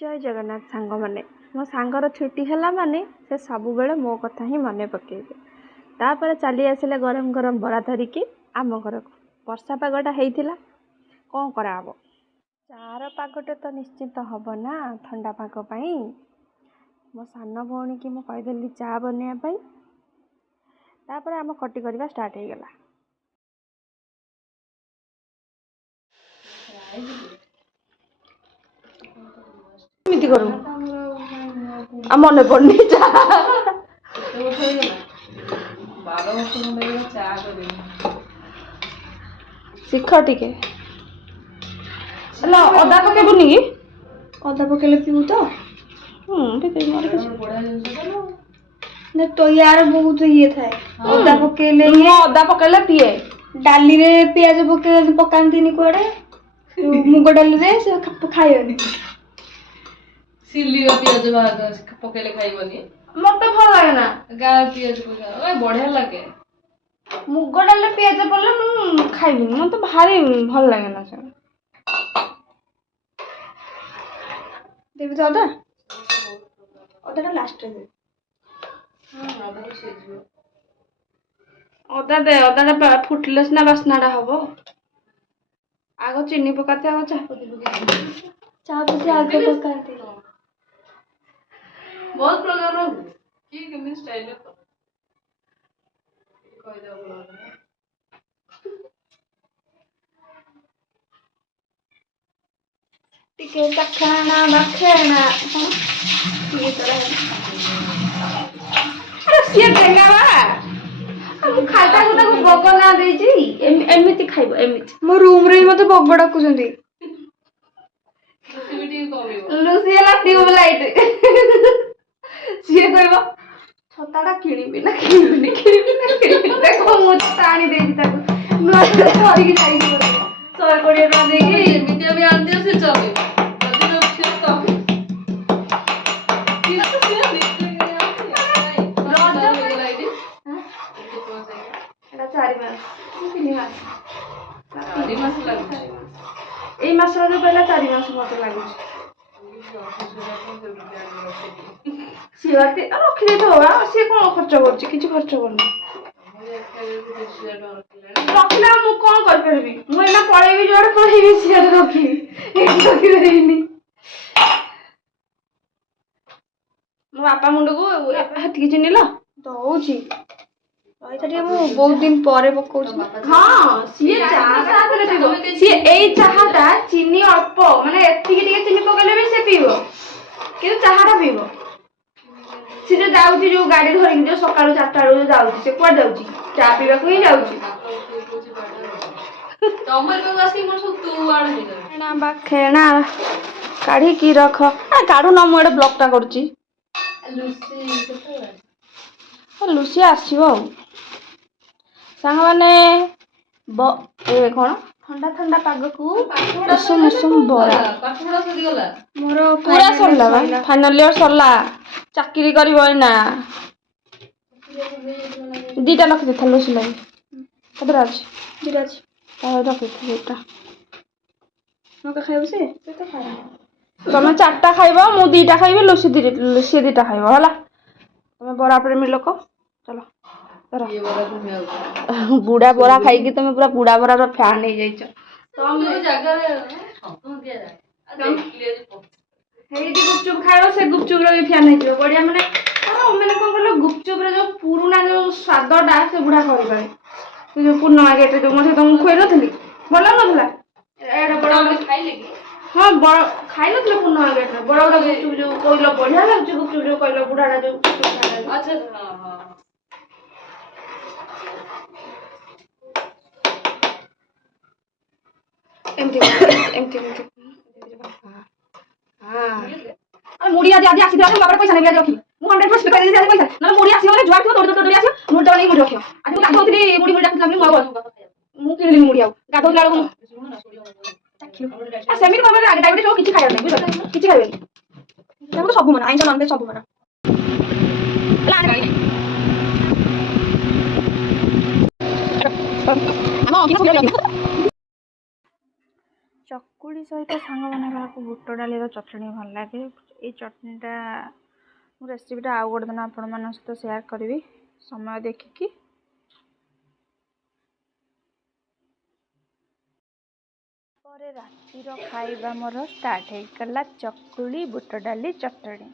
जय जगन्नाथ सांग मैंने मो सांगर छुट्टी है माने से सब बेले मो कथा ही मन पकेबे। तापर चली आसिले गरम गरम बरा धरिकी आम घर को। वर्षा पागटा होता कौन कराब चार पागटे तो निश्चित हम ना ठंडा पाग पाई। मो सान भौणी की मु कहीदेली चा बनवाई तापर आम खटी करवा स्टार्ट हो गला। करूँ मन पड़नी शिख टिके अदा पकेबुनि कि अदा पकेले पीबू तो तो यार बहुत ये थाए अदा पकेले अदा पकेले पिए डाली रे पियाज पके पकांतीनी कुआडे मुग डाली रे से खाइबनी सिल्ली पियाज पकेले खाइबनी मत भल लगे ना गाँ पियाज बढ़िया लगे मुग डाले पियाज पड़े मु खाइबिनी मत भारी भल लगे ना से देवी तो अदा अदाटा लास्ट रे अदा दे अदा फुटले सिना बास्नाटा हम आग चीनी पकाते आग चाह पत्ती आगे पकाते बहुत प्रकार की केमी स्टाइल तो कोई दो टिके चखना बखना ये तरह अरे सी टेंगावा हम खाता को ताको बग ना देजी एमिति खाइबो एमिति मो रूम रे मते बग डाकुचंदी लुसियाला ट्यूबलाइट सी कहबो छताटा किनिबि ना देखो मु ताणी देजी ताको नो सरी की जाई सर कोड़े ना देगी एमिति भी आंते से चले जदी लोग फिर तो এই মাসের পহলা 4 মাস মতো লাগুছে সিবাতে রখি দেইতো সে কোন খরচ করছে কিছু খরচ করনি রখিলা মু কোন করি পারবি মু এনা পড়াইবি জোড় পড়াইবি সিয়ারে রখি রখি দেইনি ମୋ ବାପା ମୁଣ୍ଡକୁ ହାତୀ କିଛି ନେଲ ଦଉଛି ଏଇଟା ମୁଁ ବହୁତ ଦିନ ପରେ ପକଉଛି ହଁ ସିଏ ଚାହା ସାଥିରେ ପିଇବ ସିଏ ଏଇ ଚାହାଟା ଚିନି ଅଳ୍ପ ମାନେ ଏତିକି ଟିକେ ଚିନି ପକେଇଲେ ବି ସେ ପିଇବ କିନ୍ତୁ ଚାହାଟା ପିଇବ ସେ ଯୋଉ ଯାଉଛି ଯୋଉ ଗାଡି ଧରିକି ଯୋଉ ସକାଳୁ 4ଟା ବେଳକୁ ଯାଉଛି ସେ କୁଆଡେ ଯାଉଛି ଚା ପିଇବାକୁ ହିଁ ଯାଉଛି ତମର ବି ଆସି ମୋର ସବୁ ତୁ ଆଡ ହେଇଯାଉ ଖେଣା ବା ଖେଣା କାଢିକି ରଖ କାଢୁ ନ ମୁଁ ଏଟା ବ୍ଲଗଟା କରୁଛି ଲୁସି ଆସିବ ଆଉ ସାଙ୍ଗମାନେ କଣ ଥଣ୍ଡା ଥଣ୍ଡା ପାଗକୁ ଉଷୁମ ଉଷୁମ ବରା ମୋର ପୁରା ସରିଲା ବା ଫାଇନାଲ ଇୟର ସରିଲା ଚାକିରି କରିବ ଏଇନା 2ଟା ରଖିଦେଇଥା ଲୁସି ଲାଗି କେତେଟା ଅଛି 2ଟା ଅଛି ତାହେଲେ ରଖିଦେଇଥା 2ଟା ମକା ଖାଇବୁ ସେ ତ ଖାଏ ତମେ 4ଟା ଖାଇବ ମୁଁ 2ଟା ଖାଇବି ଲୁସି 2ଟା ଖାଇବ ହେଲା ତମେ ବରା ପ୍ରେମୀ ଲୋକ ଚलो बुढ़ा बरा खाई तुम पूरा बुढ़ा बरार फैन हो जाइछ गुपचुप खाइब से गुपचुप रो फैन हो बढ़िया माने मैंने कौन कहल गुपचुप जो पुराना जो स्वादटा से बुढ़ा कर पाए जो पूर्णिमा गेट जो मैं तुमको खुई नी भल ना हाँ बड़ खाई नी पूर्णिमा गेट बड़ बड़ गुपचुप जो कहल बढ़िया लगे गुपचुप जो कहल बुढ़ाटा जो एमती एमती एमती हां अरे मुड़ी आज आज आसी बाबा पैसा नहीं रखी मु 100% पे दे पैसा ना मुड़ी आसी माने जुआ दौड़ दौड़ आसी मुड़ जवा नहीं मुड़ी रखियो आज मु गाधोथली मुड़ी मुड़ी डाकला मु मु किनली मुड़ी आउ गाधोथला आ सेमिन बाबा आगे डायबिटीज हो किछि खाइबा नहीं बुझला किछि खाइबा नहीं तो सब मन आइंसा नॉन वेज सब मन लाने हम किना ଚକୁଳି ସହିତ ସାଙ୍ଗମାନେ କାହାକୁ ବୁଟ ଡାଲିର ଚଟଣି ଭଲ ଲାଗେ। ଏଇ ଚଟଣିଟା ମୁଁ ରେସିପିଟା ଆଉ ଗୋଟେ ଦିନ ଆପଣମାନଙ୍କ ସହିତ ସେୟାର କରିବି ସମୟ ଦେଖିକି। ପରେ ରାତିର ଖାଇବା ମୋର ଷ୍ଟାର୍ଟ ହେଇଗଲା ଚକୁଳି ବୁଟ ଡାଲି ଚଟଣି।